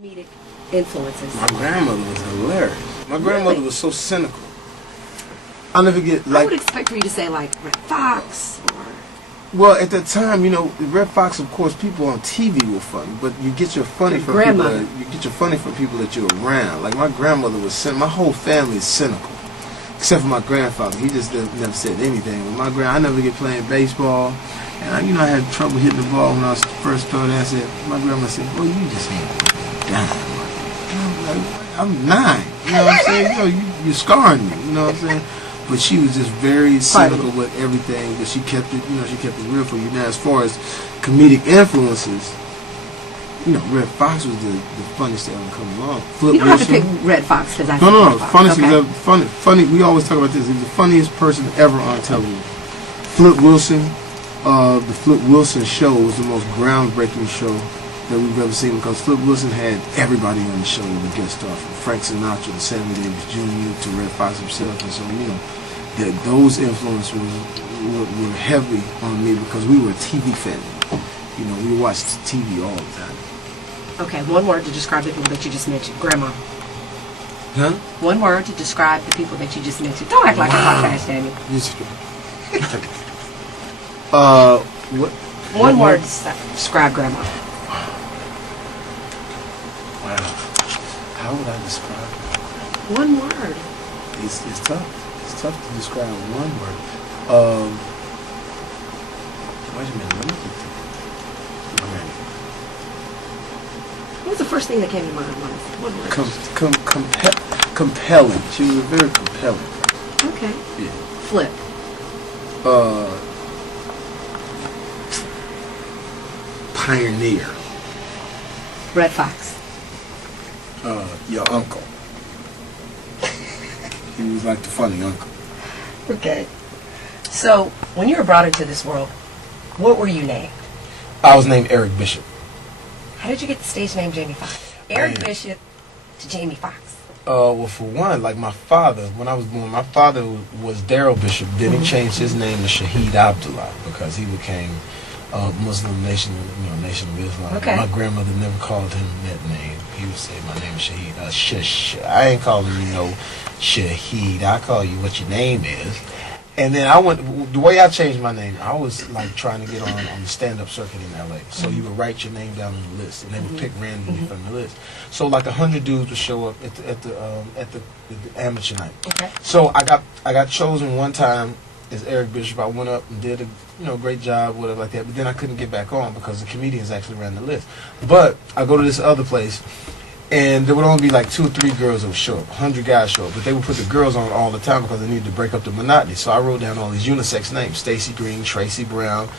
Comedic influences. My grandmother was hilarious. My grandmother was so cynical. I'll never get I would expect for you to say like Red Fox or... Well, at that time, you know, Red Fox, of course, people on TV were funny, but you get your funny from people that you're around. Like my grandmother was cynical. My whole family is cynical, except for my grandfather. He just never said anything. But I never get playing baseball, and I had trouble hitting the ball when I was first starting. I said, my grandma said, "Well, you just ain't I'm 9. You know what I'm saying? You're scarring me. You know what I'm saying?" But she was just very cynical with everything, but she kept it, she kept it real for you. Now, as far as comedic influences, Red Fox was the funniest to ever come along. Flip you don't Wilson, have to pick Red Fox because I no, funniest okay. Funny. We always talk about this. He's the funniest person ever on television. Flip Wilson, the Flip Wilson show was the most groundbreaking show that we've ever seen because Flip Wilson had everybody on the show that would guest star, from Frank Sinatra to Sammy Davis Jr. to Red Fox himself, and so those influences were heavy on me because we were a TV family. We watched TV all the time. Okay, one word to describe the people that you just mentioned. Grandma. Huh? One word to describe the people that you just mentioned. Don't act like I'm not fast, Daniel. What? One word to describe Grandma. Wow. How would I describe it? One word. It's tough. It's tough to describe one word. Wait a minute. Let me get Granny. What was the first thing that came to mind? What word? Compelling. She was very compelling. Okay. Yeah. Flip. Pioneer. Red Fox. Your uncle. He was like the funny uncle. Okay. So, when you were brought into this world, what were you named? I was named Eric Bishop. How did you get the stage name Jamie Foxx? Eric Bishop to Jamie Foxx. Well, for one, like my father, when I was born, my father was Daryl Bishop. Then he changed his name to Shahid Abdullah because he became Muslim Nation of Islam. Okay. My grandmother never called him that name. He would say, "My name is Shahid." I ain't calling you Shahid. I call you what your name is. And then the way I changed my name, I was like trying to get on the stand-up circuit in LA. So you would write your name down on the list, and they would pick randomly from the list. So like 100 dudes would show up at the amateur night. Okay. So I got chosen one time as Eric Bishop. I went up and did a great job, whatever like that. But then I couldn't get back on because the comedians actually ran the list. But I go to this other place, and there would only be like 2 or 3 girls that would show up. 100 guys show up, but they would put the girls on all the time because they needed to break up the monotony. So I wrote down all these unisex names: Stacey Green, Tracy Brown,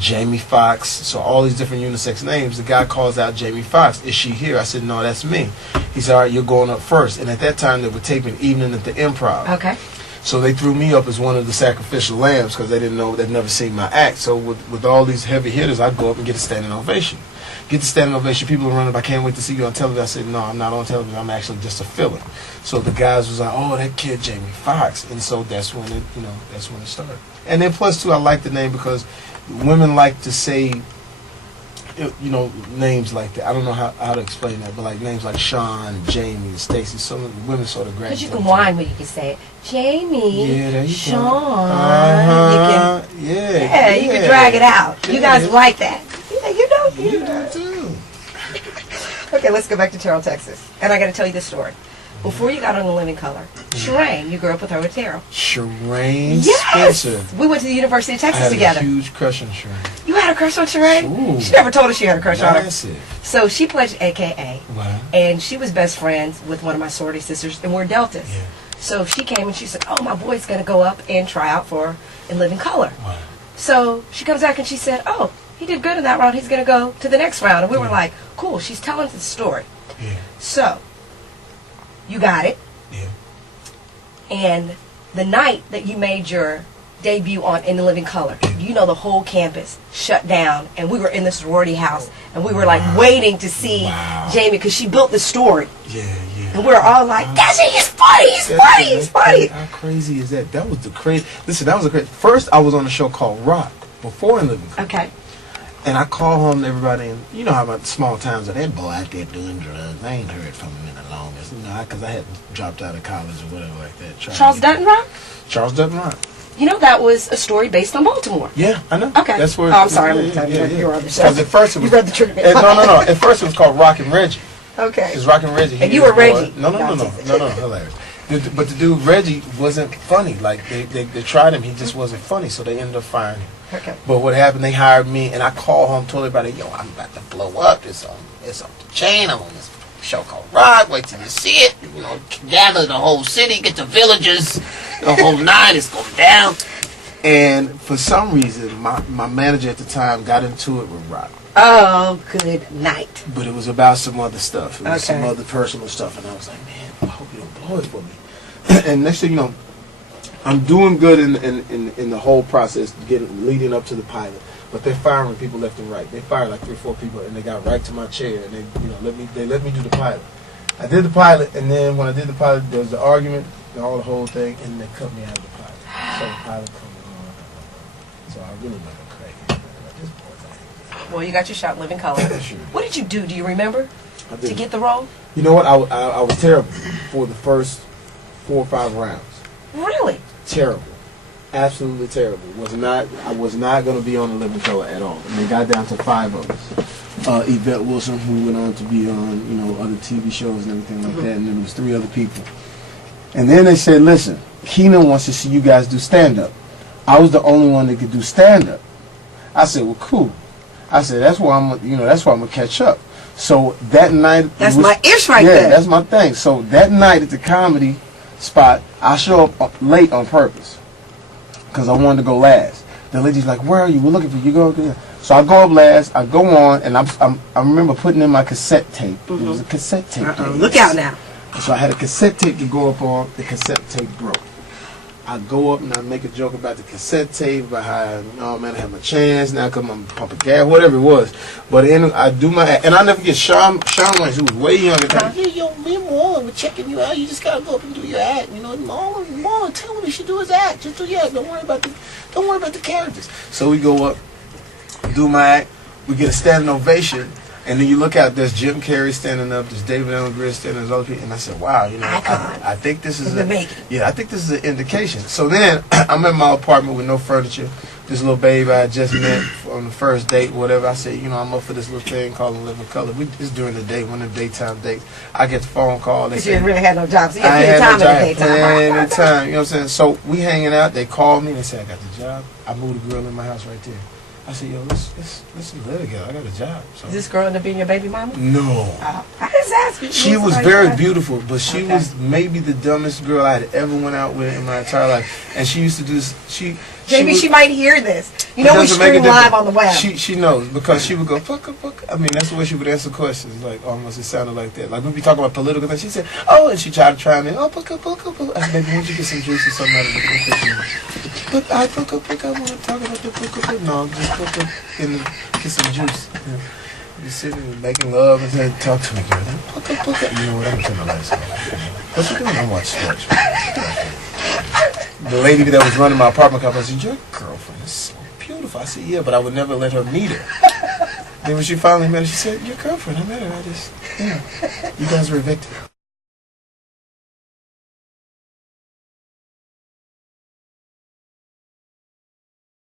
Jamie Foxx. So all these different unisex names. The guy calls out Jamie Foxx. "Is she here?" I said, "No, that's me." He said, "All right, you're going up first." And at that time, they were taping Evening at the Improv. Okay. So they threw me up as one of the sacrificial lambs because they didn't know, they'd never seen my act. So with all these heavy hitters, I'd go up and get a standing ovation. Get the standing ovation. People are running up, "I can't wait to see you on television." I said, "No, I'm not on television. I'm actually just a filler." So the guys was like, "Oh, that kid Jamie Foxx," and so that's when it started. And then plus too, I like the name because women like to say, names like that. I don't know how to explain that, but like names like Sean and Jamie and Stacy, some of the women sort of gravitate. Because you can whine when you can say it. Jamie, yeah, there you Sean. You can drag it out. Yeah. You guys like that. Yeah, you do too. Okay, let's go back to Terrell, Texas. And I got to tell you this story. Before you got on The Living Color, Shireen, you grew up with her with Terrell. Shireen Spencer. We went to the University of Texas together. I had a huge crush on Shireen. You had a crush on Shireen? Ooh. She never told us she had a crush on her. Massive. So she pledged AKA. Wow. And she was best friends with one of my sorority sisters, and we're Deltas. Yeah. So she came and she said, "Oh, my boy's going to go up and try out for In Living Color." Wow. So she comes back and she said, "Oh, he did good in that round. He's going to go to the next round." And we were like, cool, she's telling the story. Yeah. So, you got it. Yeah. And the night that you made your debut on In the Living Color, the whole campus shut down, and we were in the sorority house, and we were like waiting to see Jamie because she built the story. Yeah. And we were all like, "That's it, he's funny. How crazy is that? That was the crazy. Listen, that was the crazy. First, I was on a show called Rock before In Living Color. Okay. And I call home to everybody, and you know how about small towns are. That boy out there doing drugs. I ain't heard from him in the longest. You know, because I had dropped out of college or whatever like that. Charles Dutton Rock? Charles Dutton Rock. You know that was a story based on Baltimore. Yeah, I know. Okay. That's where. Oh, I'm sorry. I'm telling you your other show. Because at first it was. You read the trigger. No. At first it was called Rock and Reggie. Okay. It's Rock and Reggie. And you were Reggie. No. Hilarious. But the dude Reggie wasn't funny. Like they tried him, he just wasn't funny. So they ended up firing him. Okay. But what happened? They hired me, and I called home, told everybody, "Yo, I'm about to blow up. It's on the chain. I'm on this show called Rock. Wait till you see it. You know, gather the whole city, get the villagers, the whole nine. It's going down." And for some reason, my manager at the time got into it with Rock. Oh, good night. But it was about some other stuff. It was some other personal stuff, and I was like, man, I hope you don't blow it for me. And next thing you know, I'm doing good in the whole process, leading up to the pilot. But they're firing people left and right. They fired like 3 or 4 people, and they got right to my chair, and they let me do the pilot. I did the pilot, and then when I did the pilot, there was the argument, the whole thing, and they cut me out of the pilot. So the pilot coming on. So I really went crazy. Well, you got your shot, Living Color. Sure. What did you do? Do you remember to get the role? You know what? I was terrible for the first 4 or 5 rounds. Really? Terrible. Absolutely terrible. I was not going to be on the Living Color at all. And they got down to 5 of us. Yvette Wilson, who went on to be on, other TV shows and everything like that. And then there was 3 other people. And then they said, listen, Keenan wants to see you guys do stand-up. I was the only one that could do stand-up. I said, well, cool. I said, that's why I'm going to catch up. So that night... That's my ish right there. Yeah, that's my thing. So that night at the comedy spot, I show up late on purpose because I wanted to go last. The lady's like, where are you? We're looking for you. Go there. So I go up last. I go on, and I remember putting in my cassette tape. It was a cassette tape. Look out now. So I had a cassette tape to go up on. The cassette tape broke. I go up and I make a joke about the cassette tape, about how, oh man, I have my chance now because I'm pumping gas, whatever it was. But then I do my act, and I never get Sean Wayne, who was way younger than me. Yo, me and Marlon, we're checking you out. You just gotta go up and do your act. You know, Marlon, tell him he should do his act. Just do your act. Don't worry about the characters. So we go up, do my act. We get a standing ovation. And then you look out, there's Jim Carrey standing up, there's David Allen Greer standing, there's other people, and I said, wow, I think this is I think this is an indication. So then I'm in my apartment with no furniture, this little babe I just met on the first date, whatever. I said, I'm up for this little thing called Living Color. It's during the day, one of the daytime dates. I get the phone call. Because you didn't really have no job, so you I had had plenty no time in the daytime. you know what I'm saying? So we hanging out, they called me, they said, I got the job. I moved the girl in my house right there. I said, yo, let's live together. I got a job. So. Is this girl end up being your baby mama? No. I just asked you. She was very beautiful, but she was maybe the dumbest girl I had ever went out with in my entire life. And she used to do this. Maybe she might hear this. You know we stream live on the web. She knows because she would go, fuck. I mean, that's the way she would answer questions. Like, almost it sounded like that. Like, we'd be talking about political things. She said, oh, and she tried to try me. Oh, fuck. I said, baby, won't you get some juice or something out of the cookie? But I want to talk about the fuck. No, just and get some juice. Yeah. Just sitting and making love and saying, talk to me, girl. Fuck. You know what? I'm going to turn the lights on. What you doing? I'm watching sports. The lady that was running my apartment complex said, your girlfriend is so beautiful. I said, yeah, but I would never let her meet her. Then when she finally met her, she said, your girlfriend, I met her. You guys were evicted.